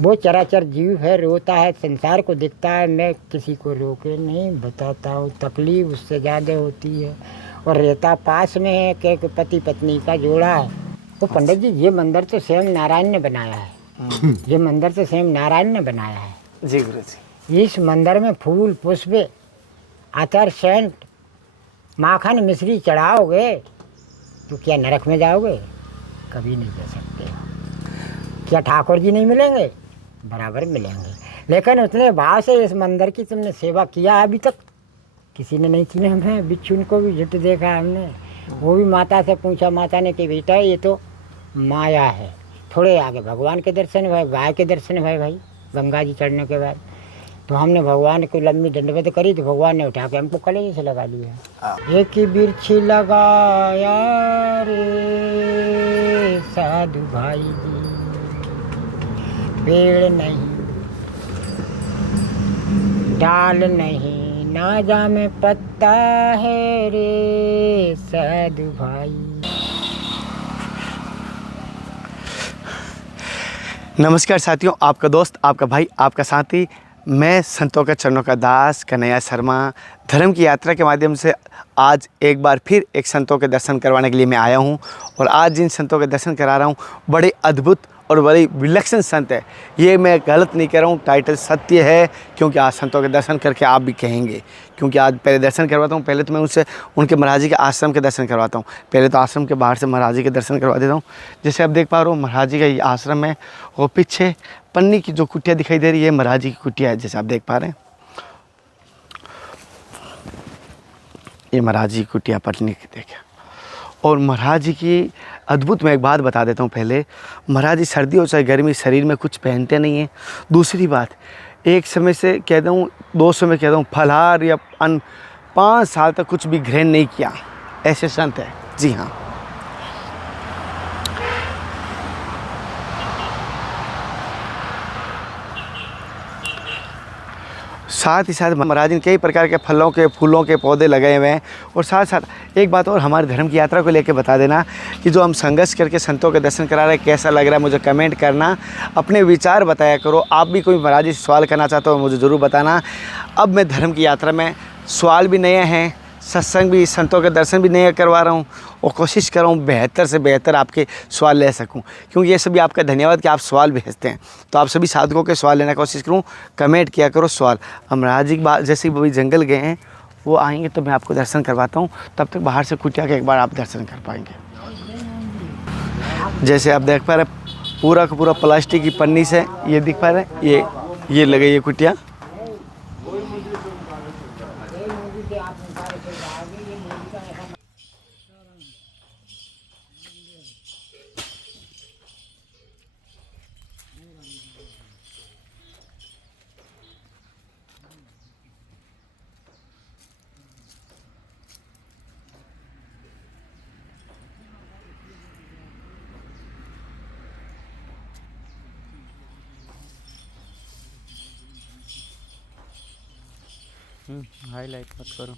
वो चराचर जीव है, रोता है, संसार को दिखता है, मैं किसी को रोके नहीं बताता हूँ, तकलीफ उससे ज़्यादा होती है। और रहता पास में है कि पति पत्नी का जोड़ा है। वो पंडित जी ये मंदिर तो स्वयं नारायण ने बनाया है। ये मंदिर तो स्वयं नारायण ने बनाया है जी गुरु जी। इस मंदिर में फूल पुष्प आचार सेंट माखन मिश्री चढ़ाओगे तो क्या नरक में जाओगे? कभी नहीं जा सकते हो। क्या ठाकुर जी नहीं मिलेंगे? बराबर मिलेंगे। लेकिन उतने भाव से इस मंदिर की तुमने सेवा किया अभी तक किसी ने नहीं की। हमें बिच्छू को भी झुट देखा हमने। वो भी माता से पूछा, माता ने कि बेटा ये तो माया है। थोड़े आगे भगवान के दर्शन भाई, गाय के दर्शन भाई भाई गंगा जी चढ़ने के बाद। तो हमने भगवान को लंबी दंडवत करी तो भगवान ने उठा के हमको कलेजे से लगा लिया। एक ही वृक्ष लगाया रे साधु भाई जी, पेड़ नहीं डाल नहीं ना जामे पत्ता है रे साधु भाई। नमस्कार साथियों, आपका दोस्त, आपका भाई, आपका साथी, मैं संतों के चरणों का दास कन्हैया शर्मा धर्म की यात्रा के माध्यम से आज एक बार फिर एक संतों के दर्शन करवाने के लिए मैं आया हूं। और आज जिन संतों के दर्शन करा रहा हूं बड़े अद्भुत और बड़े विलक्षण संत है। ये मैं गलत नहीं कर रहा हूँ, टाइटल सत्य है, क्योंकि आज संतों के दर्शन करके आप भी कहेंगे। क्योंकि आज पहले दर्शन करवाता हूँ, पहले तो मैं उनसे उनके महाराज जी के आश्रम के दर्शन करवाता हूँ। पहले तो आश्रम के बाहर से महाराज जी के दर्शन करवा देता हूँ। जैसे आप देख पा रहे हो महाराज जी का ये आश्रम है, वो पीछे पन्नी की जो कुटिया दिखाई दे रही है महाराज जी की कुटिया है, जैसे आप देख पा रहे हैं। ये महाराज जी की कुटिया पन्नी की देखिए। और महाराज जी की अद्भुत मैं एक बात बता देता हूँ पहले। महाराज जी सर्दी हो चाहे गर्मी शरीर में कुछ पहनते नहीं हैं। दूसरी बात, एक समय से कह दूँ, 2 समय कह दूँ, फलाहार या अन्न 5 साल तक कुछ भी ग्रहण नहीं किया, ऐसे संत है। जी हाँ। साथ ही साथ महाराज ने कई प्रकार के फलों के फूलों के पौधे लगाए हुए हैं। और साथ साथ एक बात और हमारे धर्म की यात्रा को लेकर बता देना कि जो हम संघर्ष करके संतों के दर्शन करा रहे हैं, कैसा लग रहा है मुझे कमेंट करना, अपने विचार बताया करो। आप भी कोई महाराज जी सवाल करना चाहते हो मुझे ज़रूर बताना। अब मैं धर्म की यात्रा में सवाल भी नए हैं, सत्संग भी, संतों के दर्शन भी नए करवा रहा हूँ और कोशिश कर रहा हूँ बेहतर से बेहतर आपके सवाल ले सकूँ। क्योंकि ये सभी आपका धन्यवाद कि आप सवाल भेजते हैं। तो आप सभी साधकों के सवाल लेने की कोशिश करूँ, कमेंट किया करो सवाल। हम महाराज जी की बात जैसे ही अभी जंगल गए हैं, वो आएंगे तो मैं आपको दर्शन करवाता हूँ। तब तक बाहर से कुटिया के एक बार आप दर्शन कर पाएंगे। जैसे आप देख पा रहे पूरा का पूरा प्लास्टिक की पन्नी से ये दिख पा रहे हैं, ये लगे ये कुटिया। हाईलाइट मत करो।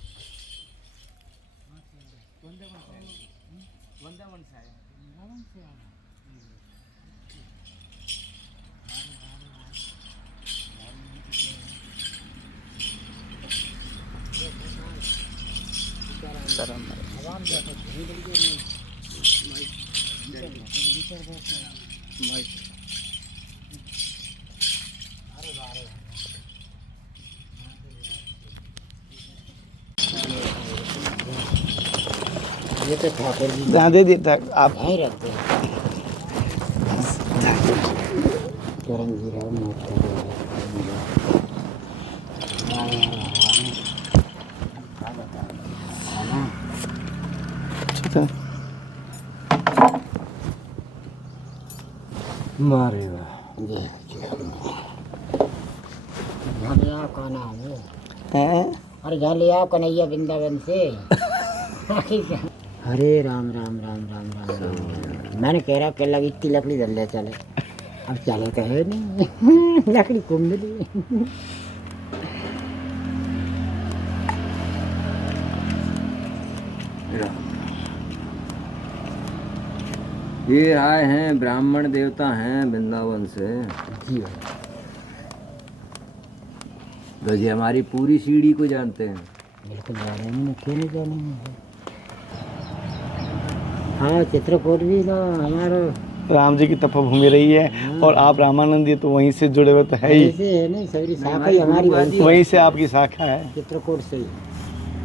ये तो ठाकुर जी दे दिए आप यहीं रहते हैं। चरण जी रहो मोट मारे वाह। झलिया का नाम है। हैं? अरे झलिया कन्हैया वृंदावन से। हरे राम राम राम राम राम राम। मैंने कह रहा कि लगी इतनी लकड़ी धर ले चले, अब चले तो है नहीं। लकड़ी को मिली। ये आए हैं ब्राह्मण देवता हैं वृंदावन से। जी भाई। तो ये हमारी पूरी सीढ़ी को जानते हैं। बिल्कुल जानेंगे, क्यों नहीं जानेंगे। हाँ, चित्रकूट भी ना हमारा राम जी की तपोभूमि रही है और आप रामानंद जी तो वहीं से जुड़े हुए तो है ही, ऐसे है नहीं, सारी शाखा ही हमारी वहीं से आपकी शाखा है। चित्रकूट से ही।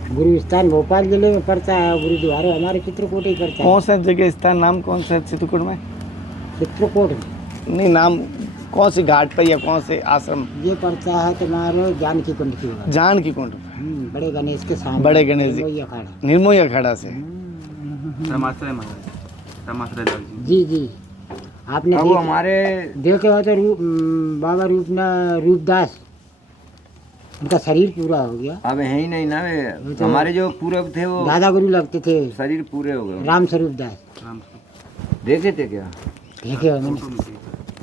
गुरु स्थान भोपाल जिले में पड़ता है, गुरुद्वारा हमारे चित्रकूट ही पड़ता है। कौन सा जगह स्थान, नाम कौन सा है चित्रकूट में? चित्रकूट में नहीं, नाम कौन सी घाट पर या कौन से आश्रम? ये पड़ता है तुम्हारे जानकी कुंड की ओर। जानकी कुंड, बड़े गणेश के सामने। बड़े गणेश जी, निर्मोही अखाड़ा। निर्मोही अखाड़ा से। जी जी, आपने अब देख- हमारे देखे हो तो बाबा रूपदास, उनका शरीर पूरा हो गया। अब है ही नहीं ना वे। हमारे जो पूर्वज थे वो दादा गुरु लगते थे, शरीर पूरे हो गए। राम स्वरूप दास। देखे थे क्या? देखे हो मैंने,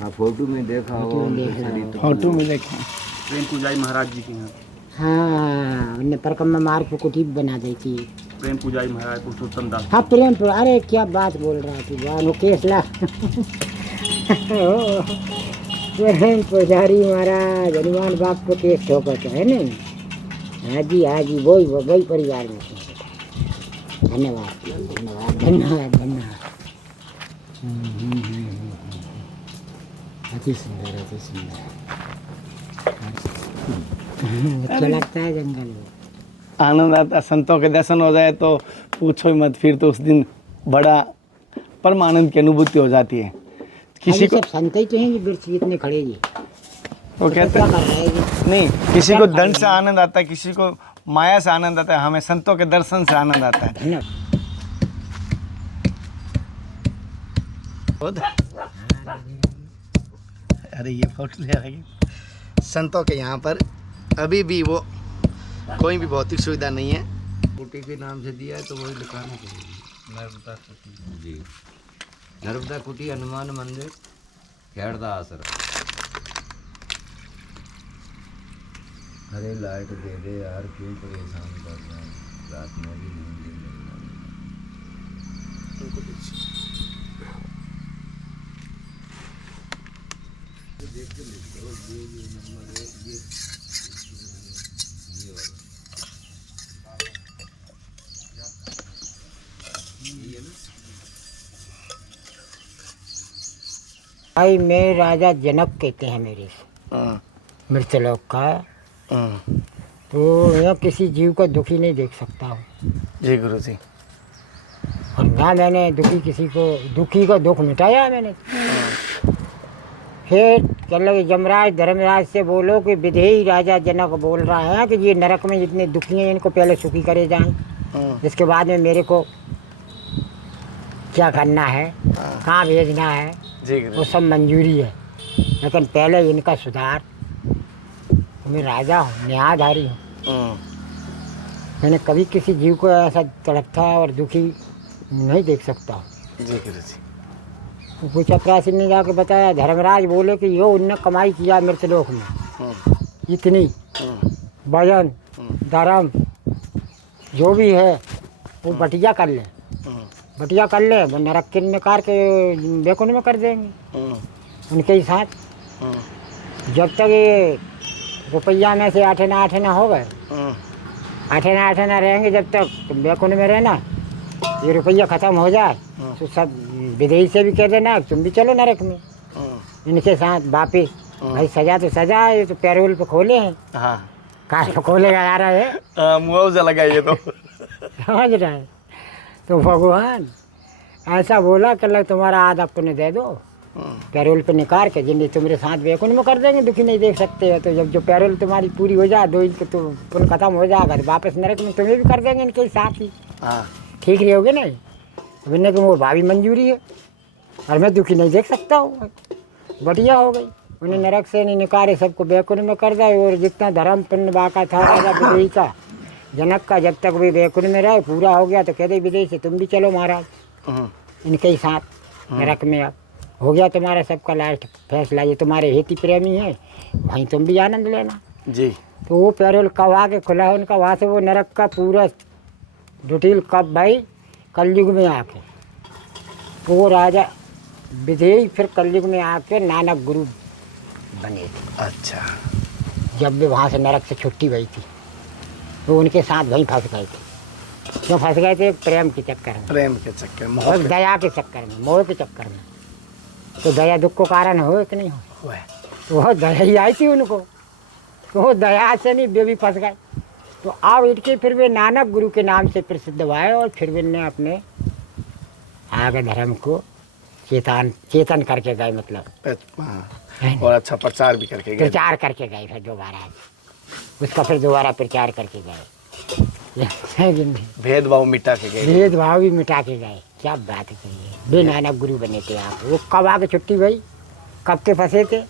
हाँ, फोटो में देखा होगा उनके शरीर तो। फोटो में देखें। प्रेम पूजारी महाराज जी के यहाँ, हाँ, उनने परिक्रमा मार्ग को कुटीब बना दी थी। प्रेम पूजारी महाराज पुरुषोत्तम दास। हाँ, अरे क्या बात बोल रहा थी जानो केसला। प्रेम पुजारी महाराज हनुमान बाप को केस ठोका था, है नहीं? हाँ जी, वही परिवार में थे। धन्यवाद धन्यवाद धन्यवाद धन्यवाद। अति सुंदर, अति सुंदर। अच्छा लगता है जंगल में। आनंद आता, संतों के दर्शन हो जाए तो पूछो ही मत, फिर तो उस दिन बड़ा परम आनंद की अनुभूति हो जाती है। किसी को सब संत ही तो हैं, वृक्ष जितने खड़े जी। वो कहते क्या हैं कर रहे हैं जी? नहीं, किसी को दंड से आनंद आता है, किसी को माया से आनंद आता है, हमें संतों के दर्शन से आनंद आता है। धन्यवाद। अरे ये फोटो ले रही संतों के यहाँ पर अभी भी वो कोई भी भौतिक सुविधा नहीं है। कुटी के नाम से दिया है तो वही लिखाना चाहिए। नर्मदा कुटी। जी, नर्मदा कुटी, हनुमान मंदिर, खेड़दा आश्रम। अरे लाइट दे दे यार, क्यों परेशान कर रहे हैं, रात में भी नींद नहीं मिलना। भाई मैं राजा जनक कहते हैं मेरे से, हाँ, मृतलोक का। हाँ। तो मैं किसी जीव को दुखी नहीं देख सकता हूँ, जी गुरु जी। और ना मैंने दुखी को दुख मिटाया मैंने। फिर कह लगे जमराज धर्मराज से बोलो कि विधेयी राजा जनक बोल रहा है कि ये नरक में जितने दुखी हैं इनको पहले सुखी करे जाएं, हाँ, इसके बाद में मेरे को क्या करना है, कहाँ भेजना है, जी गुरु। वो सब मंजूरी है। लेकिन पहले इनका सुधार। मैं राजा हूँ, न्यायधारी हूँ। हाँ, मैंने कभी किसी जीव को ऐसा तड़पता और दुखी नहीं देख सकता। जी गुरु जी। वो चपरासी ने जाके बताया, धर्मराज बोले कि यो उनने कमाई किया मृतलोक में हाँ, इतनी, हाँ, वजन धर्म जो भी है वो बटिया कर ले, हाँ, बटिया कर ले, वो नरक के निकाल के बेकुन में कर देंगे हाँ, उनके ही साथ। हाँ, जब तक ये रुपया में से आठना हो गए, हाँ, आठना रहेंगे जब तक तुम बेकुन में रहना। ये रुपया ख़त्म हो जाए तो सब विदेश से भी कह देना तुम भी चलो नरक में हाँ, इनके साथ वापिस। भाई सजा तो सजा है, ये तो पैरोल पे खोले हैं, हाँ, कार पे खोलेगा आ रहा है। मुआवजा लगाइए तो। समझ रहे हैं? तो भगवान ऐसा बोला कि लग तुम्हारा आधा पुण्य दे दो, पैरोल पे निकाल के, जिन्हें तुम्हारे साथ बेकुन में कर देंगे, दुखी नहीं देख सकते हो। तो जब जो पैरोल तुम्हारी पूरी हो जाए, दो इनके तो पुण्य खत्म हो जाएगा, तो वापस नरक में तुम्हें भी कर देंगे इनके साथ ही। हाँ, ठीक रही होगे नहीं? मैंने कि वो भाभी मंजूरी है और मैं दुखी नहीं देख सकता हूँ, बढ़िया हो गई। उन्हें नरक से नहीं निकाले, सबको बेकुन में कर दिया। और जितना धर्म पुण्य बाका था राजा विदेही का, जनक का, जब तक भी बेकुन में रहे पूरा हो गया तो कह दे विदेश से तुम भी चलो महाराज हाँ, इनके ही साथ नरक में। अब हो गया तुम्हारा सबका लास्ट फैसला, ये तुम्हारे हेती प्रेमी हैं, वहीं तुम भी आनंद लेना। जी। तो वो पैरोल कब आके खुला उनका, वहाँ से वो नरक का पूरा डिटेल कब भाई कलयुग में आके वो राजा विदेही फिर कलयुग में आके नानक गुरु बने थे। अच्छा। जब भी वहाँ से नरक से छुट्टी हुई थी वो उनके साथ वहीं फंस गए थे। क्यों फंस गए थे? प्रेम के चक्कर में, प्रेम के चक्कर में, और दया के चक्कर में, मोह के चक्कर में। तो दया दुख को कारण हो कि नहीं हो? हुआ है। तो वो दया ही आई थी उनको, तो वो दया से नहीं वे भी फंस गए। तो अब इनके फिर वे नानक गुरु के नाम से प्रसिद्ध हुए और फिर वे ने अपने आगे धर्म को चेतन करके गए, मतलब हाँ, और अच्छा प्रचार भी करके गए। प्रचार करके गए फिर दोबारा, उसका फिर दोबारा प्रचार करके गए, भेदभाव मिटा के गए। भेदभाव भी मिटा के गए। क्या बात करिए, वे नानक गुरु बने थे आप। वो कब आके छुट्टी हुई, कब के फंसे थे?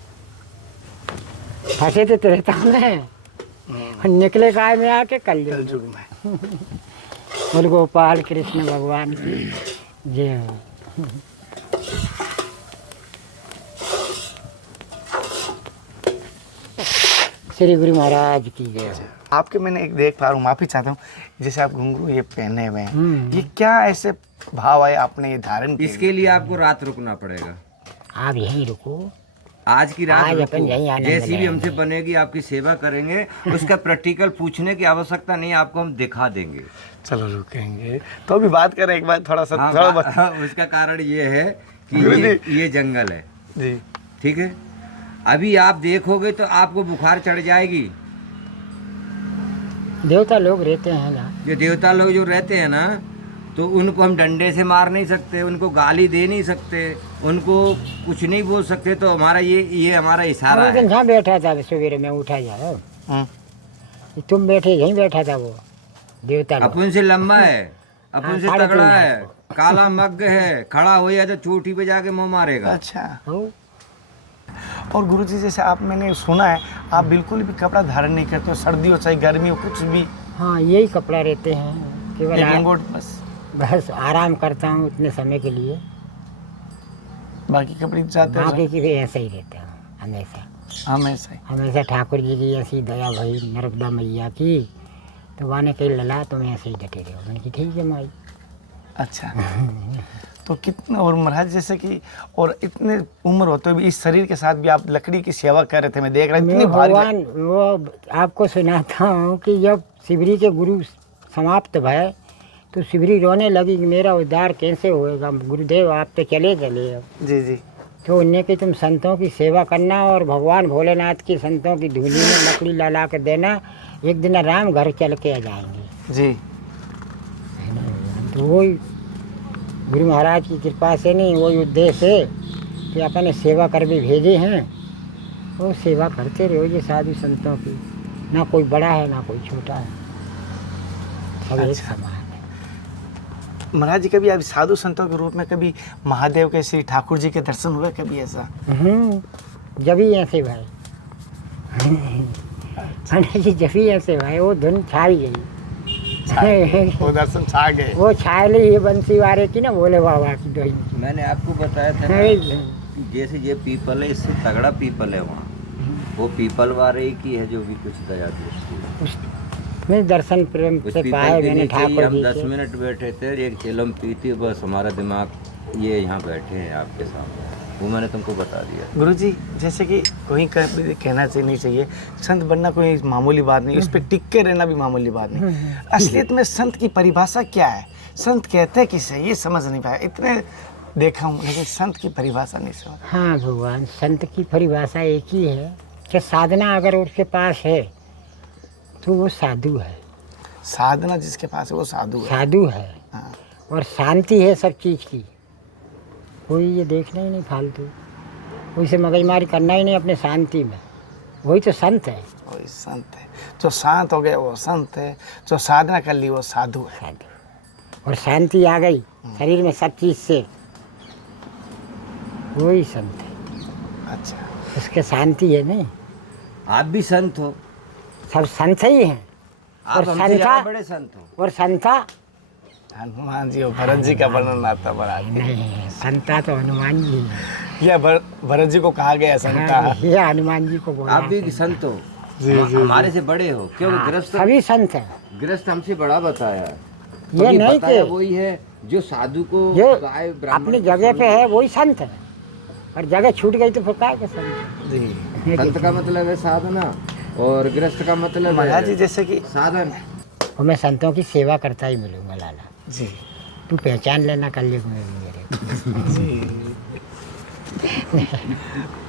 फंसे थे त्रेता में, निकले काय में आके कलयुग में। बोल गोपाल कृष्ण भगवान की जय हो। श्री गुरु महाराज की जय हो। आपके मैंने एक देख पा रहा हूँ, माफी चाहता हूँ, जैसे आप घुंघरू ये पहने हुए हैं, ये क्या ऐसे भाव है आपने ये धारण किया? इसके लिए आपको रात रुकना पड़ेगा। आप यहीं रुको, आज की रात आज रुको। अपन यहीं आनंद जैसी भी लेंगे। हमसे बनेगी आपकी सेवा करेंगे, उसका प्रैक्टिकल पूछने की आवश्यकता नहीं है, आपको हम दिखा देंगे। चलो रुकेंगे तो अभी बात करें एक बार थोड़ा सा। हाँ, थोड़ा बहुत हाँ, उसका कारण ये है कि ये जंगल है, जी, ठीक है। अभी आप देखोगे तो आपको बुखार चढ़ जाएगी। देवता लोग रहते हैं ना, जो देवता लोग जो रहते हैं ना, तो उनको हम डंडे से मार नहीं सकते, उनको गाली दे नहीं सकते, उनको कुछ नहीं बोल सकते। तो हमारा ये हमारा इशारा उस है। दिन जहाँ बैठा था सवेरे में उठा जाओ, तुम बैठे यहीं बैठा था वो देवता लोग। अपन से लंबा है, अपन से साढ़े तगड़ा तीन है, काला मग्ग है, खड़ा हो जाए तो चोटी पे जाके मुंह मारेगा। अच्छा। हो? और गुरुजी जैसे आप, मैंने सुना है आप बिल्कुल भी कपड़ा धारण नहीं करते हो, सर्दी हो चाहे गर्मी हो, कुछ भी हाँ, यही कपड़ा रहते हैं, केवल एक लंगोट बस, बस आराम करता हूँ उतने समय के लिए, बाकी कपड़े जाते हैं बाकी की भी ऐसे ही रहता हूँ हमेशा। हमेशा ही। हमेशा ठाकुर जी की ऐसी दया भई, नर्मदा मैया की, तो वाने कहीं लला तुम ऐसे ही डटे रहो। मैंने कि ठीक है माई। अच्छा। तो कितना, और महाराज जैसे कि, और इतने उम्र होते हुए भी इस शरीर के साथ भी आप लकड़ी की सेवा कर रहे थे, मैं देख रहा हूँ इतनी भारी। भगवान वो आपको सुनाता हूँ कि जब शिवरी के गुरु समाप्त भय तो शिवरी रोने लगी कि मेरा उद्धार कैसे होएगा गुरुदेव, आप तो चले गए अब। जी जी। तो उन्हें कि तुम संतों की सेवा करना और भगवान भोलेनाथ की संतों की धूली में लकड़ी ला कर देना, एक दिन आराम घर चल के आ जाएंगे। जी। तो वही गुरु महाराज की कृपा से नहीं, वही उद्देश्य है कि अपने सेवा कर भी भेजे हैं, वो सेवा करते रहो ये साधु संतों की। ना कोई बड़ा है ना कोई छोटा है, सब एक समान है। महाराज जी कभी आप साधु संतों के रूप में कभी महादेव के श्री ठाकुर जी के दर्शन हुए कभी ऐसा? जब ही ऐसे भाई जी, जब ही ऐसे भाई वो धुन छाई गई। वो दर्शन छा गए। वो छायली ये बंसी वारे की ना, भोले बाबा की दोही। मैंने आपको बताया था ना, कि जैसे ये पीपल है, इससे तगड़ा पीपल है वहाँ, वो पीपल वाले की है जो भी कुछ दया दृष्टि। मैं दर्शन प्रेम उस से पीपल पाए के मैंने नीचे ही ठाकुर हम जी 10 के। मिनट बैठे थे, एक चिलम पीती, बस हमारा दिमाग ये यहाँ बैठे हैं आपके सामने, वो मैंने तुमको बता दिया। गुरुजी जैसे कि कोई कहना चाहिए नहीं चाहिए, संत बनना कोई मामूली बात नहीं, उस पर टिक के रहना भी मामूली बात नहीं। असलियत में संत की परिभाषा क्या है, संत कहते हैं किसे, ये समझ नहीं पाया। इतने देखा हूँ लेकिन संत की परिभाषा नहीं समझ। हाँ भगवान, संत की परिभाषा एक ही है कि साधना अगर उसके पास है तो वो साधु है। साधना जिसके पास है वो साधु है। साधु है। हाँ। और शांति है सब चीज़ की, कोई ये देखना ही नहीं फालतू, कोई से मगजमारी करना ही नहीं अपने शांति में, वही तो संत है। वही संत है, जो शांत हो गया वो संत है, जो साधना कर ली वो साधु है। साधु। और शांति आ गई शरीर में सब चीज़ से, वही संत है। अच्छा। उसके शांति है नहीं। आप भी संत हो, सब संत ही हैं। आप और हमसे ज़्यादा बड़े संत हो। और संता हनुमान जी और भरत जी का वर्णन आता बड़ा। नहीं, संता तो हनुमान जी है। यह भरत जी को कहा गया संता। हाँ, ये हनुमान जी को बोला। आप भी संत हो, जी, हमारे से बड़े हो, क्यों? हाँ, गृहस्थ, सभी संत हैं। गृहस्थ हमसे बड़ा बताया। ये नहीं बताया कि वही है जो साधु को जो गाय ब्राह्मण अपनी को जगह पे समझ- है वही संत है। और जगह छूट गई तो फिर काय के संत। जी संत का मतलब है साधना और गृहस्थ का मतलब महाराज जी है जैसे कि साधन। और मैं संतों की सेवा करता ही मिलूंगा लाला। जी तू पहचान लेना कल युग में भी मेरे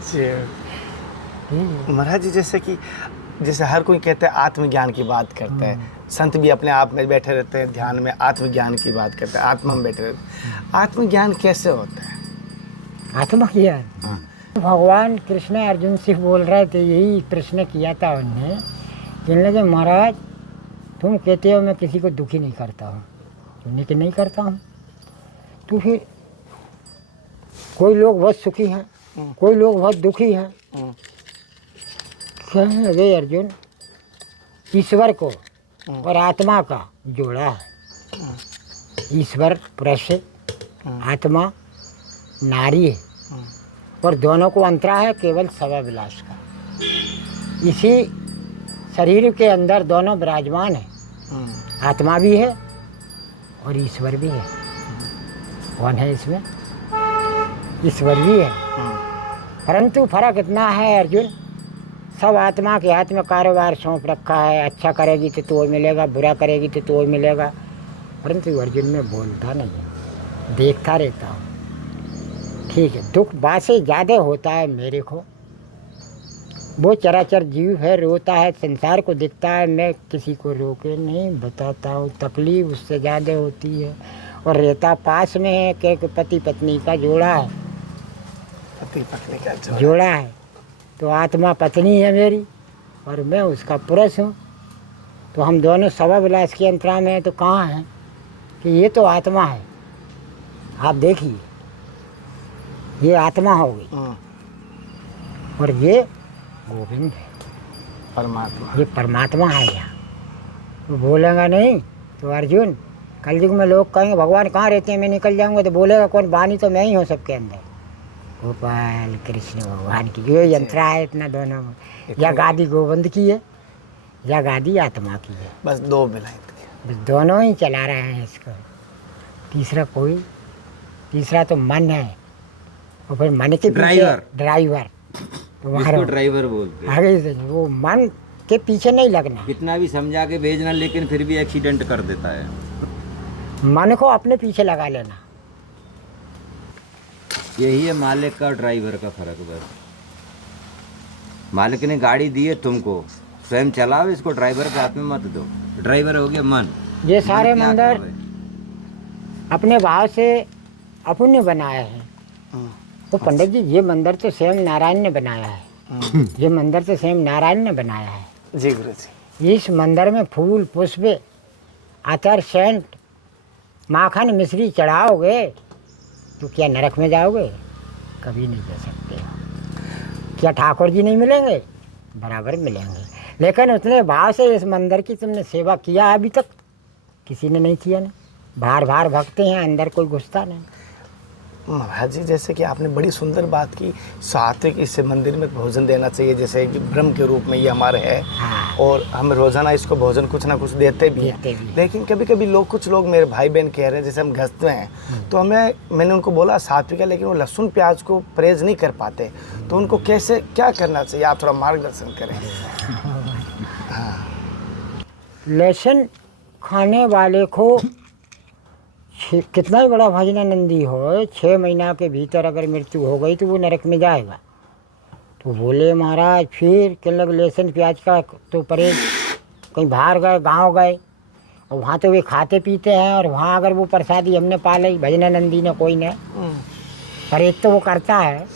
जी महाराज जी जैसे हर कोई कहते हैं आत्मज्ञान की बात करते हैं, संत भी अपने आप में बैठे रहते हैं ध्यान में आत्मज्ञान की बात करते हैं, आत्मा में बैठे रहते हैं। आत्मज्ञान कैसे होता है? आत्मज्ञान भगवान कृष्ण अर्जुन से बोल रहे थे, यही प्रश्न किया था उन्हें। कहने लगे महाराज तुम कहते हो मैं किसी को दुखी नहीं करता हूँ, तुमने कि नहीं करता हूँ, तो फिर कोई लोग बहुत सुखी हैं, कोई लोग बहुत दुखी हैं। कहने लगे अर्जुन ईश्वर को और आत्मा का जोड़ा है। ईश्वर पुरुष है, आत्मा नारी है, और दोनों को अंतरा है केवल सवा विलास का। इसी शरीर के अंदर दोनों विराजमान है, आत्मा भी है और ईश्वर भी है। कौन है इसमें? ईश्वर भी है, परंतु फर्क इतना है अर्जुन, सब आत्मा के हाथ में कारोबार सौंप रखा है। अच्छा करेगी तो तो मिलेगा, बुरा करेगी तो तो मिलेगा, परंतु अर्जुन में बोलता नहीं है, देखता रहता हूँ। ठीक है, दुख बासे ज़्यादा होता है मेरे को, वो चराचर जीव है, रोता है, संसार को दिखता है, मैं किसी को रोके नहीं बताता हूँ। तकलीफ उससे ज़्यादा होती है, और रहता पास में है कि पति पत्नी का जोड़ा है, पति पत्नी का जोड़ा है, तो आत्मा पत्नी है मेरी और मैं उसका पुरुष हूँ। तो हम दोनों सवा विलास के अंतरा में हैं, तो कहाँ हैं कि ये तो आत्मा है। आप देखिए ये आत्मा हो गई और ये गोविंद है, परमात्मा, ये परमात्मा है। यहाँ तो बोलेगा नहीं तो अर्जुन कलयुग में लोग कहेंगे भगवान कहाँ रहते हैं, मैं निकल जाऊंगा, तो बोलेगा कौन, वाणी तो मैं ही हूँ सबके अंदर। गोपाल कृष्ण भगवान की ये यंत्रा है इतना दोनों में, या गादी गोविंद की है या गादी आत्मा की है, बस दो मिलाई। बस दोनों ही चला रहे हैं इसको। तीसरा कोई, तीसरा तो मन है, और फिर मन के ड्राइवर, ड्राइवर जिसको ड्राइवर बोलते हैं। आगे से वो मन के पीछे नहीं लगना, कितना भी समझा के भेजना लेकिन फिर भी एक्सीडेंट कर देता है। मन को अपने पीछे लगा लेना। यही है मालिक का और ड्राइवर का फर्क। बस मालिक ने गाड़ी दी है तुमको, स्वयं चलाओ इसको, ड्राइवर के हाथ में मत दो। ड्राइवर हो गया मन। ये सारे मन क्या मंदिर कर रहे? अपने भाव से अपुण्य बनाए हैं। तो पंडित जी ये मंदिर तो स्वयं नारायण ने बनाया है, ये मंदिर तो स्वयं नारायण ने बनाया है। जी गुरु जी। इस मंदिर में फूल पुष्प अतर सेंट माखन मिश्री चढ़ाओगे तो क्या नरक में जाओगे? कभी नहीं जा सकते हो। क्या ठाकुर जी नहीं मिलेंगे? बराबर मिलेंगे। लेकिन उतने भाव से इस मंदिर की तुमने सेवा किया अभी तक किसी ने नहीं किया ना। बाहर बाहर भगते हैं, अंदर कोई घुसता नहीं। महाराज जी जैसे कि आपने बड़ी सुंदर बात की, सात्विक इस मंदिर में भोजन देना चाहिए, जैसे कि ब्रह्म के रूप में ये हमारे है। हाँ। और हम रोजाना इसको भोजन कुछ ना कुछ देते भी हैं। लेकिन कभी कभी कुछ लोग मेरे भाई बहन कह रहे हैं, जैसे हम गश्त में हैं तो मैंने उनको बोला सात्विक है, लेकिन वो लहसुन प्याज को परहेज नहीं कर पाते, तो उनको कैसे क्या करना चाहिए, आप थोड़ा मार्गदर्शन करें। लहसुन खाने वाले को कितना ही बड़ा भजनानंदी हो, 6 महीना के भीतर अगर मृत्यु हो गई तो वो नरक में जाएगा। तो बोले महाराज फिर कहने लगे लहसुन प्याज का तो परहेज, कहीं बाहर गए गांव गए और वहाँ तो वे खाते पीते हैं, और वहाँ अगर वो प्रसादी हमने पा ली भजनानंदी ने कोई ने, परहेज तो वो करता है,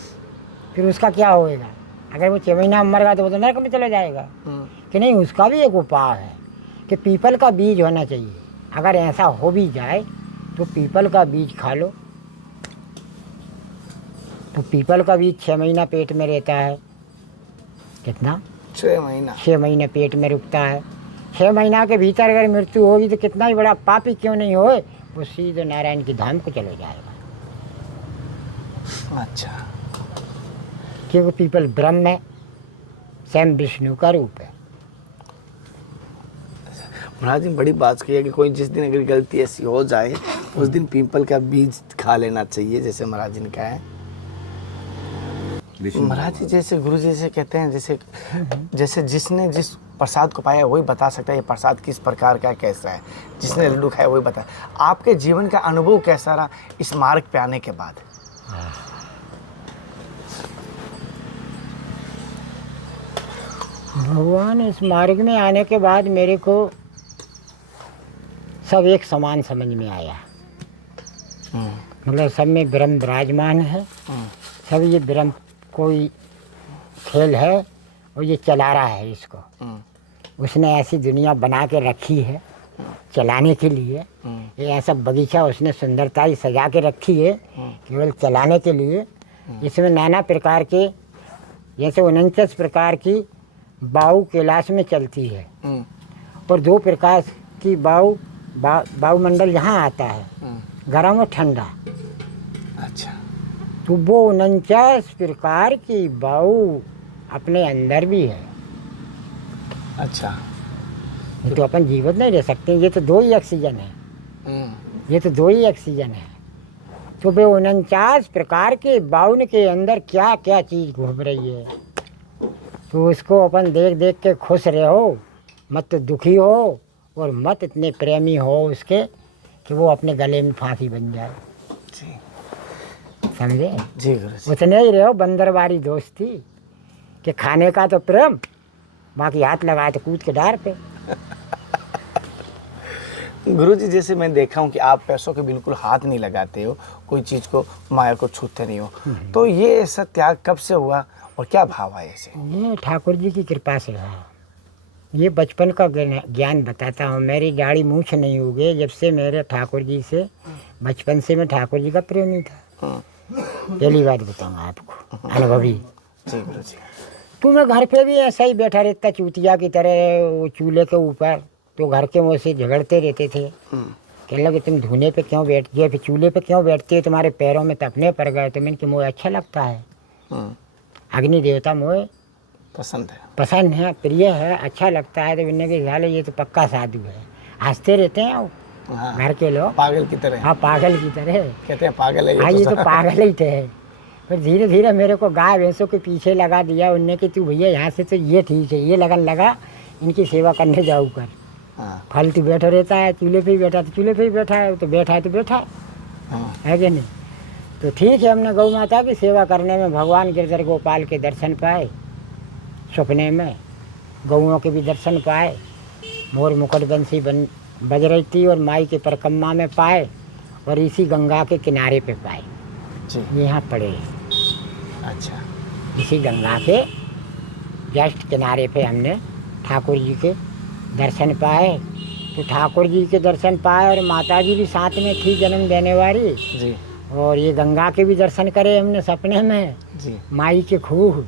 फिर उसका क्या होएगा? अगर वो 6 महीना मर गया तो वो तो नरक में चला जाएगा। कि नहीं, उसका भी एक उपाय है कि पीपल का बीज होना चाहिए। अगर ऐसा हो भी जाए तो पीपल का बीज खा लो, तो पीपल का बीज 6 महीना पेट में रहता है। कितना? 6 महीना। 6 महीने पेट में रुकता है। 6 महीना के भीतर अगर मृत्यु होगी तो कितना ही बड़ा पापी क्यों नहीं होए, वो सीधे नारायण की धाम को चले जाएगा। अच्छा। क्योंकि पीपल ब्रह्म है, स्वयं विष्णु का रूप है। महाराज जी बड़ी बात की है कि कोई जिस दिन अगर गलती ऐसी हो जाए उस दिन पीपल का बीज खा लेना चाहिए, जैसे महाराज जी ने कहा है। विष्णु महाराज जी जैसे गुरु जी से कहते हैं, जैसे जैसे जिसने जिस प्रसाद को पाया वही बता सकता है ये प्रसाद किस प्रकार का है, कैसा है। जिसने लड्डू खाया वही बता। आपके जीवन का अनुभव कैसा रहा इस मार्ग पे आने के बाद? भगवान इस मार्ग में आने के बाद मेरे को सब एक समान समझ में आया। मतलब सब में ब्रह्म विराजमान है, सब ये ब्रह्म कोई खेल है और ये चला रहा है इसको। उसने ऐसी दुनिया बना के रखी है चलाने के लिए। ये ऐसा बगीचा उसने सुंदरता ही सजा के रखी है केवल चलाने के लिए। इसमें नाना प्रकार के जैसे 49 प्रकार की वायु कैलाश में चलती है और 2 प्रकार की वायुमंडल यहाँ आता है, गर्म और ठंडा। अच्छा। तो वो 49 प्रकार की वायु अपने अंदर भी है। अच्छा। ये तो अपन जीवित नहीं रह सकते, ये तो 2 ही ऑक्सीजन है, ये तो 2 ही ऑक्सीजन है। तो वे 49 प्रकार के वायु के अंदर क्या क्या चीज़ घूम रही है, तो उसको अपन देख देख के खुश रहो, मत तो दुखी हो और मत इतने प्रेमी हो उसके कि वो अपने गले में फांसी बन जाए। जी समझे? जी गुरु जी। उतने ही रहो बंदरवारी दोस्ती कि खाने का तो प्रेम, बाकी हाथ लगाए तो कूद के डार पे। गुरु जी जैसे मैं देखा हूँ कि आप पैसों के बिल्कुल हाथ नहीं लगाते हो, कोई चीज़ को माया को छूते नहीं हो, तो ये ऐसा त्याग कब से हुआ और क्या भाव आया इसे? ये ठाकुर जी की कृपा से है। ये बचपन का ज्ञान बताता हूँ। मेरी दाढ़ी मूछ नहीं उगे जब से मेरे ठाकुर जी से, बचपन से मैं ठाकुर जी का प्रेमी था। पहली बात बताऊँगा आपको, अनुभवी। जी गुरु जी। तो मैं घर पे भी ऐसा ही बैठा रहता चूतिया की तरह वो चूल्हे के ऊपर। तो घर के मुझसे झगड़ते रहते थे, कहने लगे तुम धुने पे क्यों बैठ गए, फिर चूल्हे पे क्यों बैठते हो, तुम्हारे पैरों में तपने पड़ गए। तो मैंने कि मुझे अच्छा लगता है, अग्नि देवता मुझे पसंद है, प्रिय है, अच्छा लगता है। तो मैंने कि झाले ये तो पक्का साधु है। हंसते रहते हैं घर के लोग, पागल की तरह। हाँ पागल की तरह कहते हैं पागल है हाँ, ये तो पागल ही थे। फिर धीरे धीरे मेरे को गाय भैंसों के पीछे लगा दिया उनने कि तू भैया यहाँ से तो ये ठीक है, ये लगन लगा इनकी सेवा करने जाऊ कर। फालतू बैठा रहता है, चूल्हे पे ही बैठा तो चूल्हे पे ही बैठा है, तो बैठा है तो बैठा है कि नहीं। तो ठीक है, हमने गौ माता की सेवा करने में भगवान गिरधर गोपाल के दर्शन पाए, सपने में गौओं के भी दर्शन पाए, मोर मुकुट बंसी बज रही थी और माई के परिक्रमा में पाए, और इसी गंगा के किनारे पे पाए जी। यहाँ पड़े। अच्छा। इसी गंगा के जस्ट किनारे पे हमने ठाकुर जी के दर्शन पाए। तो ठाकुर जी के दर्शन पाए और माता जी भी साथ में थी जन्म देने वाली जी। और ये गंगा के भी दर्शन करे हमने सपने में जी। माई के खूब,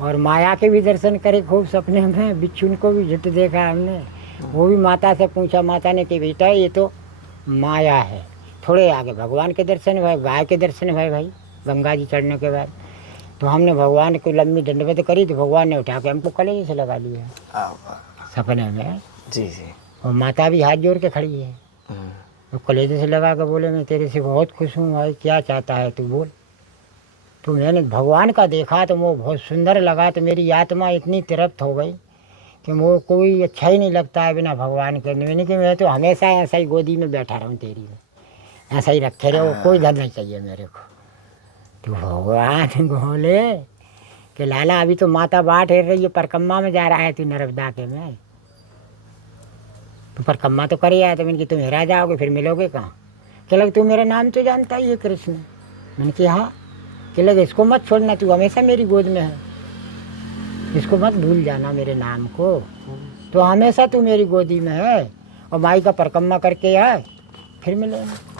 और माया के भी दर्शन करे खूब सपने में। बिच्छू को भी झुट देखा हमने, वो भी माता से पूछा, माता ने कि बेटा ये तो माया है। थोड़े आगे भगवान के दर्शन भाई, गाय के दर्शन भाई गंगा जी चढ़ने के बाद। तो हमने भगवान को लंबी दंडवत करी तो भगवान ने उठा के हमको कलेजे से लगा लिया सपने में जी जी। और माता भी हाथ जोड़ के खड़ी है, तो कलेजे से लगा के बोले मैं तेरे से बहुत खुश हूँ भाई, क्या चाहता है तू बोल। तो मैंने भगवान का देखा तो वो बहुत सुंदर लगा, तो मेरी आत्मा इतनी तृप्त हो गई कि वो कोई अच्छा ही नहीं लगता है बिना भगवान के। मैंने कि मैं तो हमेशा ऐसा ही गोदी में बैठा रहूँ तेरी में, ऐसा ही रखे रहो, कोई धन नहीं चाहिए मेरे को। तो भगवान बोले कि लाला अभी तो माता बाट हेर रही है, परिक्रमा में जा रहा है तू नर्मदा के में, तो परिक्रमा तो कर आया। तो मैंने कि तुम हेरा जाओगे फिर मिलोगे कहाँ। कह लगे तू मेरा नाम तो जानता ही है कृष्ण। मैंने कि हाँ। कह लगे इसको मत छोड़ना, तू हमेशा मेरी गोद में है, इसको मत भूल जाना मेरे नाम को, तो हमेशा तू मेरी गोदी में है और माई का परिक्रमा करके आए फिर मिलेंगे।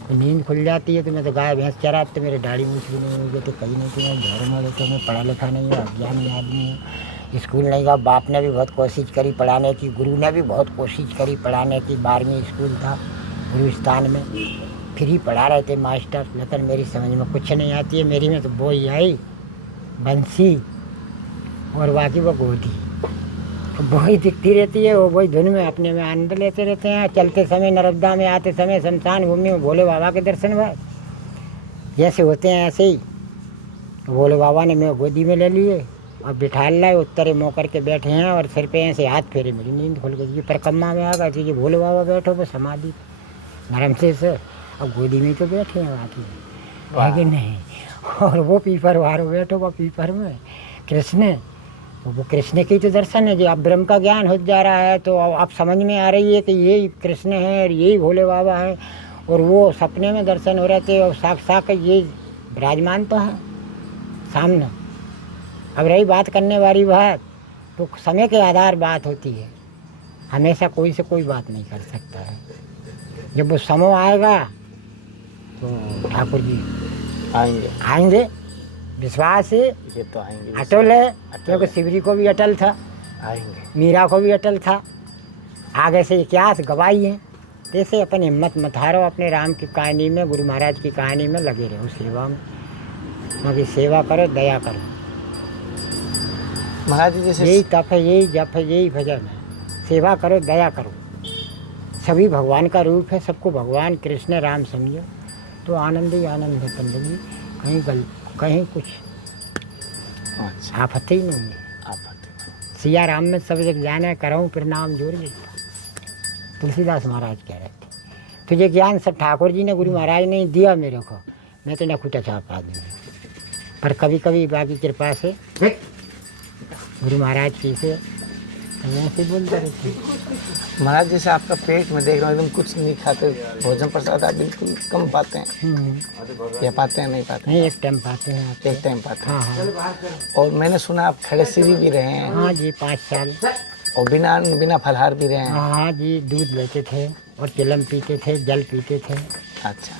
तो नींद खुल जाती है तो मैं तो गाय भैंस चरा, तो मेरे दाढ़ी मूछ भी नहीं हुई, तो कहीं नहीं, तो मैं घर में रहता, मैं पढ़ा लिखा नहीं हूँ, अज्ञानी आदमी हूँ, स्कूल नहीं गया। बाप ने भी बहुत कोशिश करी पढ़ाने की, गुरु ने भी बहुत कोशिश करी पढ़ाने की। 12वीं स्कूल था गुरुस्तान में, फ्री पढ़ा रहे थे मास्टर, लेकिन मेरी समझ में कुछ नहीं आती है। मेरी में तो बोई आई बंसी और बाकी वो गोदी, तो वही दिखती रहती है, वो वही धुन में अपने में आनंद लेते रहते हैं। चलते समय नर्मदा में, आते समय शमशान भूमि में भोले बाबा के दर्शन भाई जैसे होते हैं ऐसे ही तो भोले बाबा ने मैं गोदी में ले लिए और बिठा लाए, उत्तरे मुँह करके बैठे हैं और सिर पे ऐसे हाथ फेरे, मेरी नींद खुल गई। ये परिक्रमा में आ गए थे, ये भोले बाबा बैठो बस समाधि नरम से अब गोदी में तो बैठे हैं बाकी है कि नहीं। और वो पीपर वारो बैठो वो पीपर में कृष्ण, तो वो कृष्ण की तो दर्शन है जी। अब ब्रह्म का ज्ञान हो जा रहा है तो अब समझ में आ रही है कि यही कृष्ण है और यही भोले बाबा है। और वो सपने में दर्शन हो रहे थे और साक्षात ये विराजमान तो है सामने। अब रही बात करने वाली बात, तो समय के आधार बात होती है, हमेशा कोई से कोई बात नहीं कर सकता है। जब वो समय आएगा तो ठाकुर जी आएंगे, विश्वास है, ये तो आएंगे, अटल है, क्योंकि शिवरी को भी अटल था, आएंगे। मीरा को भी अटल था। आगे से इतिहास गवाही है। जैसे अपन हिम्मत मत हारो, अपने राम की कहानी में, गुरु महाराज की कहानी में लगे रहो, सेवा में, क्योंकि सेवा करो, दया करो। महाराज जी जैसे यही तप है, यही जप है, यही भजन है। सेवा करो, दया करो। सभी भगवान का रूप है, सबको भगवान कृष्ण राम समझो तो आनंद ही आनंद है। पंडित जी कहीं कुछ अच्छा आफत ही नहीं है। आप सिया राम में सब जग जाने करऊँ प्रणाम जोड़ लेता। तुलसीदास महाराज कह रहे थे, तुझे ज्ञान सब ठाकुर जी ने, गुरु महाराज ने दिया मेरे को, मैं तो न कुटा छापा दूँ। पर कभी कभी बाकी कृपा से गुरु महाराज की से ऐसे बोलते रहते। महाराज जैसे आपका पेट में देख रहा हूँ एकदम कुछ नहीं खाते, भोजन प्रसाद आप बिल्कुल कम पाते हैं, या पाते हैं नहीं पाते? नहीं, एक टाइम पाते हैं आप। एक टाइम पाते हैं। हाँ हाँ और मैंने सुना आप खड़े सीढ़ी भी रहे हैं हाँ जी, 5 साल। और बिना फलहार भी रहे हैं। हाँ जी, दूध लेते थे और चिलम पीते थे, जल पीते थे। अच्छा,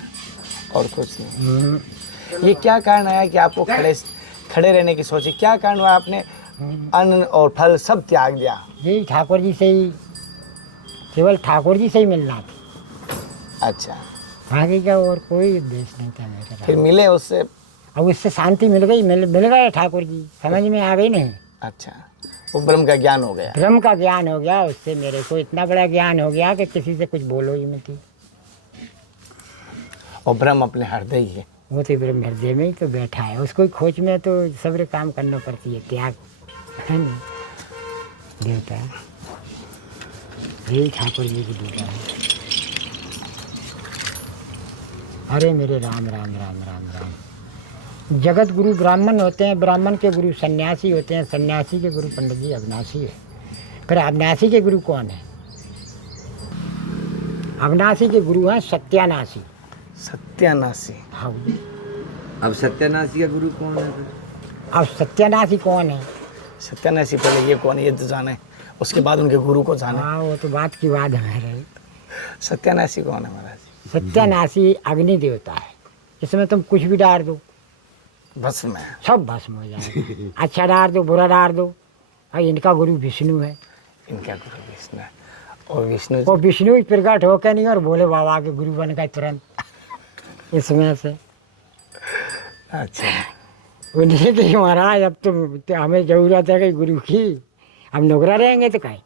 और कुछ नहीं। ये क्या कारण आया कि आपको खड़े रहने की सोची? क्या कारण हुआ आपने अन्न और फल सब त्याग दिया? जी ठाकुर जी से ही, केवल ठाकुर जी से ही मिलना था। अच्छा, आगे का और कोई उद्देश्य नहीं था मेरा। फिर मिले उससे? अब उससे शांति मिल गई, मिल गए ठाकुर जी, समझ में आ गई नहीं। अच्छा, वो ब्रह्म का ज्ञान हो गया। ब्रह्म का ज्ञान हो गया, उससे मेरे को इतना बड़ा ज्ञान हो गया कि किसी से कुछ बोलो ही मत। और ब्रह्म अपने हृदय ही है। वो तो ब्रह्म हृदय में ही तो बैठा है, उसको खोज में तो सब्र काम करना पड़ती है, त्याग है ना देवता। यही ठाकुर जी की देवता है। अरे मेरे राम राम राम राम राम। जगत गुरु ब्राह्मण होते हैं, ब्राह्मण के गुरु सन्यासी होते हैं, सन्यासी के गुरु पंडित जी अविनाशी है। फिर अविनाशी के गुरु कौन है? अविनाशी के गुरु हैं सत्यानाशी। सत्यानाशी। हाँ। अब सत्यानाशी का गुरु कौन है? अब सत्यानाशी कौन है? सत्यानाशी पहले ये कौन है ये तो जाने, उसके बाद उनके गुरु को जाने। हाँ, वो तो बात की बात है। सत्यानाशी कौन है महाराज? सत्यानाशी अग्नि देवता है, इसमें तुम कुछ भी डाल दो भस्म है, सब भस्म हो जाए। अच्छा डाल दो, बुरा डाल दो। और इनका गुरु विष्णु है। इनका गुरु विष्णु है। और विष्णु वो विष्णु ही प्रकट होकर नहीं और भोले बाबा के गुरु बन गए तुरंत इसमें से। अच्छा, उन्हीं की महाराज अब तो हमें जरूरत है कि गुरु की, अब नौकरा रहेंगे तो कहीं,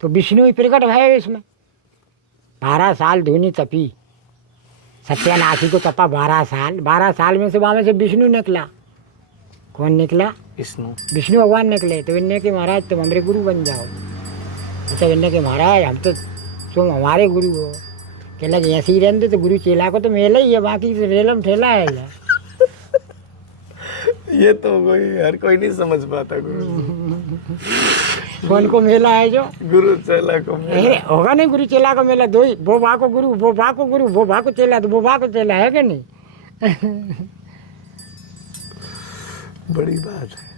तो विष्णु ही प्रकट है इसमें। 12 साल धुनी तपी, सत्यानाशी को तपा 12 साल। 12 साल में से वहाँ में से विष्णु निकला। कौन निकला? विष्णु भगवान निकले। तो इनने के महाराज तुम हमारे गुरु बन जाओ। तो इनने के महाराज हम तो तुम हमारे गुरु हो। कह लगे ऐसे ही रहते तो गुरु चेला को तो मेला ही है, बाकी तो रेलम ठेला है। ये तो हर कोई नहीं समझ पाता। गुरु कौन को मेला है जो? गुरु चेला को मेला होगा नहीं, गुरु चेला को मेला दो ही। वो बा को गुरु, वो बा को गुरु, वो बा को चेला, तो वो बा को चेला है कि नहीं? बड़ी बात है।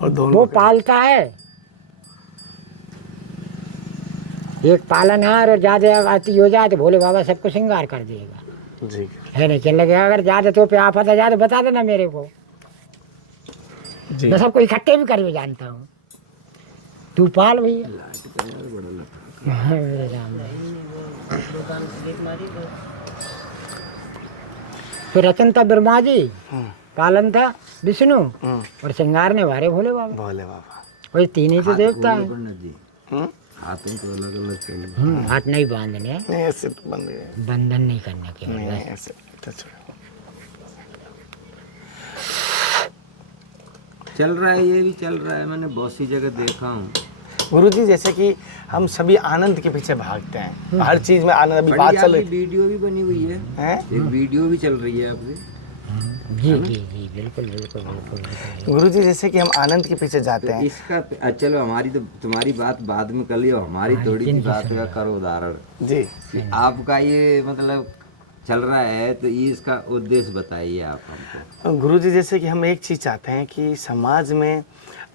और दोनों वो पालता है, एक पालनहार, और ज्यादा आती हो जाए तो भोले बाबा सबको श्रृंगार कर देगा। जी है नहीं? चल लगे अगर ज्यादा तो पे आफत आ जाए तो बता देना मेरे को, जी। मैं सबको इकट्ठे भी करके जानता हूँ। तू पाल भैया। हाँ, मेरे राम भाई। फिर रचन था ब्रह्मा जी, पालन था विष्णु, और श्रृंगार ने वारे भोले बाबा। भोले बाबा वही तीन ही तो देवता है। हाथों को अलग अलग चाहिए। हाथ नहीं बांधने, नहीं ऐसे तो बंद गए, बंधन नहीं करना केवल नहीं बस। ऐसे तो छोड़ो। चल रहा है, ये भी चल रहा है, मैंने बहुत सी जगह देखा हूँ। गुरुजी जैसे कि हम सभी आनंद के पीछे भागते हैं, हर चीज में आनंद। अभी बात चल रही वीडियो भी बनी हुई है, है एक वीडियो भी चल रही है आपकी। जी जी जी बिल्कुल बिल्कुल बिल्कुल। गुरुजी जैसे कि हम आनंद के पीछे जाते तो हैं। इसका चलो, हमारी तो तुम्हारी बात बाद में कर लियो, हमारी थोड़ी सी बात का करो उदाहरण जी कि आपका ये मतलब चल रहा है, तो ये इसका उद्देश्य बताइए आप हमको। गुरुजी जैसे कि हम एक चीज़ चाहते हैं कि समाज में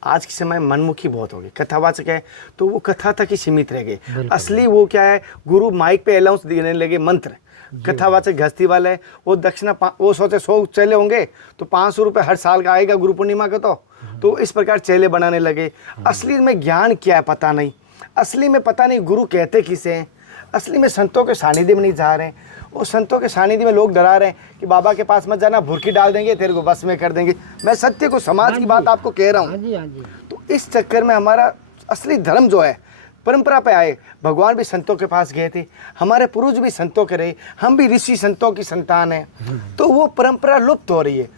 आज के समय मनमुखी बहुत हो गई, कथावाचक है तो वो कथा तक ही सीमित रह गए। असली वो क्या है, गुरु माइक पे अनाउंस देने लगे मंत्र, कथावाचक गृहस्थी वाले है, वो दक्षिणा वो सोचे 100 चेले होंगे तो 500 रुपये हर साल का आएगा गुरु पूर्णिमा का, तो इस प्रकार चेले बनाने लगे। असली में ज्ञान क्या है पता नहीं, असली में पता नहीं गुरु कहते किसे हैं, असली में संतों के सानिध्य में नहीं जा रहे हैं। वो संतों के सानिध्य में लोग डरा रहे हैं कि बाबा के पास मत जाना, भुरकी डाल देंगे, तेरे को बस में कर देंगे। मैं सत्य को, समाज की बात आपको कह रहा हूँ। हाँ जी हाँ जी। तो इस चक्कर में हमारा असली धर्म जो है, परंपरा पे आए। भगवान भी संतों के पास गए थे, हमारे पूर्वज भी संतों के रहे, हम भी ऋषि संतों की संतान हैं। तो वो परंपरा लुप्त हो रही है।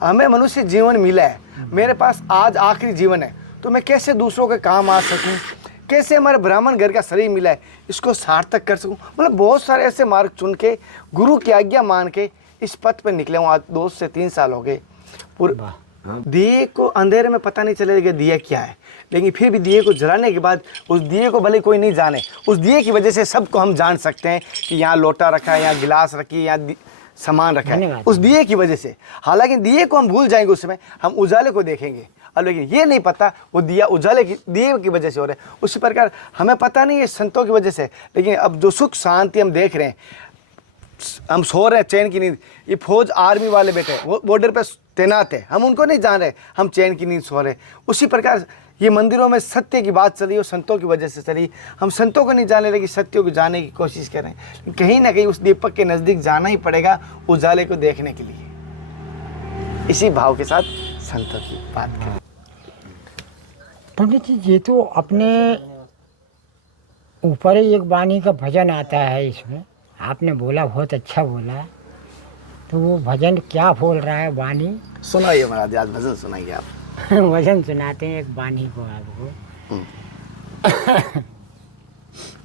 हमें मनुष्य जीवन मिला है, मेरे पास आज आखिरी जीवन है, तो मैं कैसे दूसरों के काम आ सकूं, कैसे हमारे ब्राह्मण घर का शरीर मिला है इसको सार्थक कर सकूं। मतलब बहुत सारे ऐसे मार्ग चुन के गुरु की आज्ञा मान के इस पथ पर निकले हूँ। आज 2 से 3 साल हो गए। दिए को अंधेरे में पता नहीं चलेगा दिया क्या है, लेकिन फिर भी दिए को जलाने के बाद उस दिए को भले कोई नहीं जाने, उस दिए की वजह से सबको हम जान सकते हैं कि यहाँ लोटा रखा है, यहाँ गिलास रखी है, यहाँ सामान रखा है, उस दिए की वजह से। हालांकि दिए को हम भूल जाएंगे, उस समय हम उजाले को देखेंगे, और लेकिन ये नहीं पता वो दिया उजाले की दिए की वजह से हो रहा है। उसी प्रकार हमें पता नहीं है संतों की वजह से, लेकिन अब जो सुख शांति हम देख रहे हैं, हम सो रहे हैं चैन की नींद। ये फौज आर्मी वाले बैठे वो बॉर्डर पे तैनात है, हम उनको नहीं जान रहे, हम चैन की नींद सो रहे। उसी प्रकार ये मंदिरों में सत्य की बात चली और संतों की वजह से चली। हम संतों को नहीं जाने लगे, सत्यों को जाने की कोशिश कर रहे हैं। कहीं ना कहीं उस दीपक के नज़दीक जाना ही पड़ेगा उजाले को देखने के लिए। इसी भाव के साथ संतों की बात करें। पंडित जी, ये तो अपने ऊपर ही एक वाणी का भजन आता है, इसमें आपने बोला, बहुत अच्छा बोला। तो वो भजन क्या बोल रहा है वाणी? सुनाइए महाराज, आज भजन सुनाइए आप। भजन सुनाते हैं एक वाणी को आपको।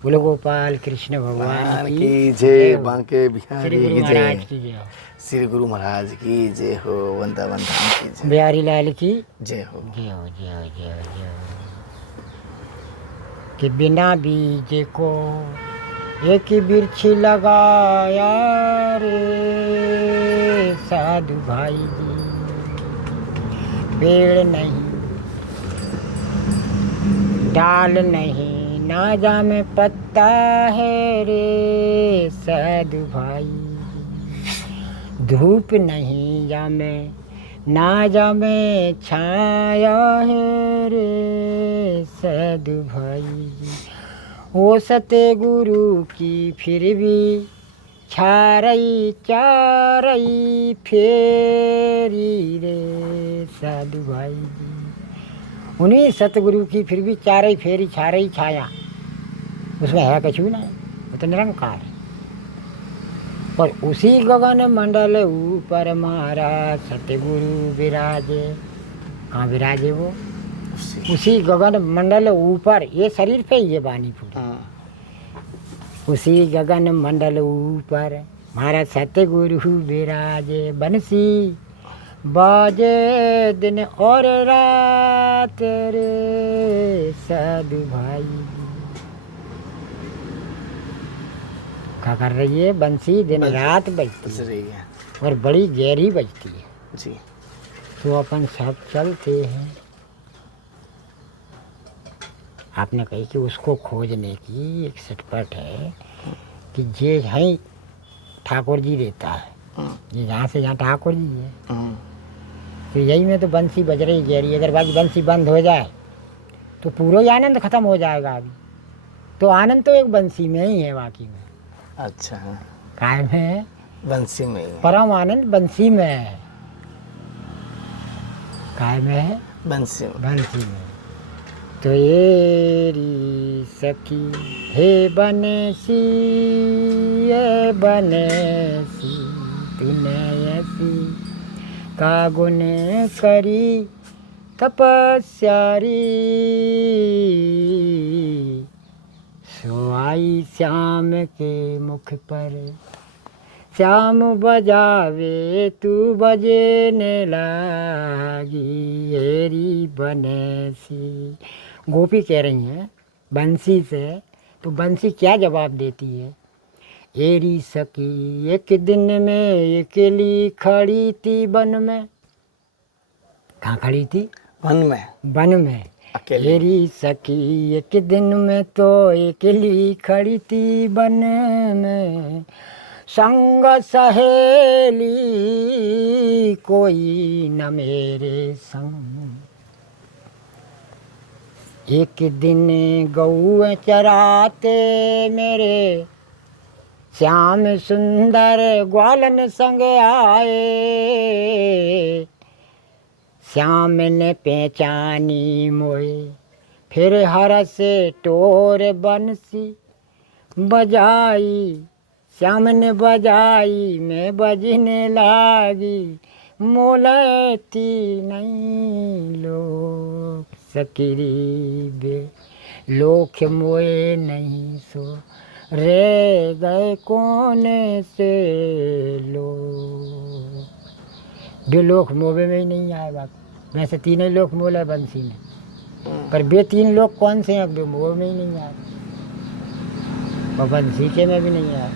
बोलो गोपाल कृष्ण भगवान की जय, बांके बिहारी श्री गुरु की महाराज जय, की जय, श्री गुरु महाराज की जय हो, वृंदावन धाम की जय, बिहारी लाल की जय हो। जय हो जय हो जय हो जय हो। कि बिना बीज को एक वृक्ष लगाया रे साधु भाई जी, पेड़ नहीं डाल नहीं ना जामे पत्ता है रे साधु भाई, धूप नहीं जामे ना जामे छाया है रे साधु भाई। वो सते गुरु की फिर भी छारई चारई फेरी रे साधु भाई जी। उन्हीं सतगुरु की फिर भी चारई फेरी छारई छाया, उसमें है कछु नहीं, वो तो निरंकार है। पर उसी गगन मंडल ऊपर महाराज सतगुरु विराजे। कहाँ विराजे वो? उसी गगन मंडल ऊपर, ये शरीर पे ये वाणी फूटी। उसी गगन मंडल ऊपर महाराज सतगुरु विराजे, बंसी बाजे दिन और रात रे साधु भाई। क्या कर रही है? बंसी दिन रात बजती है और बड़ी गहरी बजती है जी। तो अपन सब चलते हैं। आपने कही कि उसको खोजने की एक सटपट है कि जे है ठाकुर जी देता है, ये यहाँ से यहाँ ठाकुर जी है। तो यही में तो बंसी बज रही गहरी, अगर बाकी बंसी बंद हो जाए तो पूरा ही आनंद खत्म हो जाएगा। अभी तो आनंद तो एक बंसी में ही है, बाकी में अच्छा काय में है? बंसी में ही। परम आनंद बंसी में है। काय में है? बंसी में। बंसी में। तो येरी सखी हे बनेसी, ये बनेसी तूने ऐसी का गुने करी तपस्यारी सो आई श्याम के मुख पर, श्याम बजावे तू बजने लगी हेरी बंसी। गोपी कह रही हैं बंसी से, तो बंसी क्या जवाब देती है? एरी सखी एक दिन में अकेली खड़ी थी वन में। कहाँ खड़ी थी? वन में। वन में अकेले। एरी सखी एक दिन में तो अकेली खड़ी थी वन में, संग सहेली कोई न मेरे संग। एक दिन गऊ चराते मेरे श्याम सुंदर ग्वालन संग आए, श्याम ने पहचानी मोए फिर हरस टोर बंसी बजाई। श्याम ने बजाई मैं बजने लागी, मोलती नहीं लोक सकीरी बे, लोक मोए नहीं सो रे गए कोने से लोग। बे लोक मोबे में ही नहीं आएगा। वैसे तीनों ही लोक मोल है बंसी में, पर बे तीन लोग कौन से हैं? बे मोह में ही नहीं आए और बंसी के में भी नहीं आए।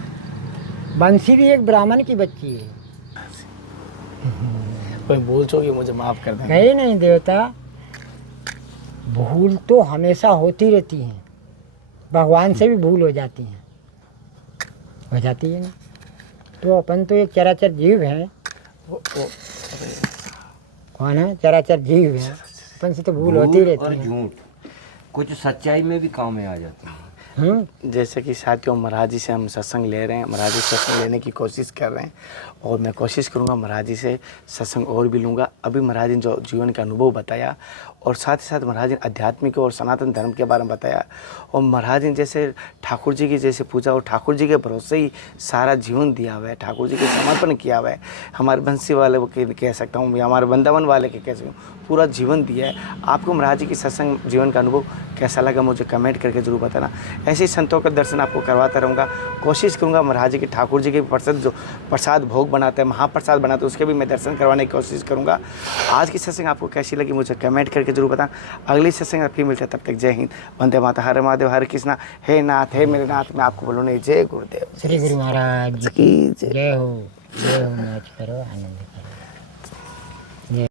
बंसी भी एक ब्राह्मण की बच्ची है। कोई भूल चूक मुझे माफ़ कर दें। कहीं नहीं देवता, भूल तो हमेशा होती रहती है, भगवान से भी भूल हो जाती है, हो जाती है ना। तो अपन तो एक चराचर जीव हैं। कौन है? चराचर जीव है, अपन से तो भूल होती रहती और है। झूठ कुछ सच्चाई में भी काम में आ जाती है। जैसे कि साथियों महाराज जी से हम सत्संग ले रहे हैं, महाराज जी सत्संग लेने की कोशिश कर रहे हैं और मैं कोशिश करूंगा महाराज जी से सत्संग और भी लूँगा। अभी महाराज जी ने जो जीवन का अनुभव बताया और साथ ही साथ महाराज जी ने आध्यात्मिक और सनातन धर्म के बारे में बताया, और महाराज जी ने जैसे ठाकुर जी की जैसे पूजा और ठाकुर जी के भरोसे ही सारा जीवन दिया हुआ है, ठाकुर जी के समर्पण किया हुआ है। हमारे बंसी वाले वो कह सकता हूँ या हमारे वृंदावन वाले के कह सकता हूँ, पूरा जीवन दिया है। आपको महाराज जी की सत्संग जीवन का अनुभव कैसा लगा मुझे कमेंट करके जरूर बताना। ऐसे ही संतों का दर्शन आपको करवाता रहूँगा। कोशिश करूँगा महाराज जी के ठाकुर जी के प्रसाद भोग बनाते हैं, महाप्रसाद बनाते हैं, उसके भी मैं दर्शन करवाने की कोशिश करूँगा। आज की सत्संग आपको कैसी लगी मुझे कमेंट करके जरूर बताना। अगली सत्संग फिर मिलते हैं, तब तक जय हिंद, वंदे माता, हरे महादेव, हरे कृष्णा, हे नाथ, हे मेरे नाथ। मैं आपको बोलूँ नहीं, जय गुरुदेव, श्री गुरु महाराज की जय हो, जय हो। नाच करो, आनंद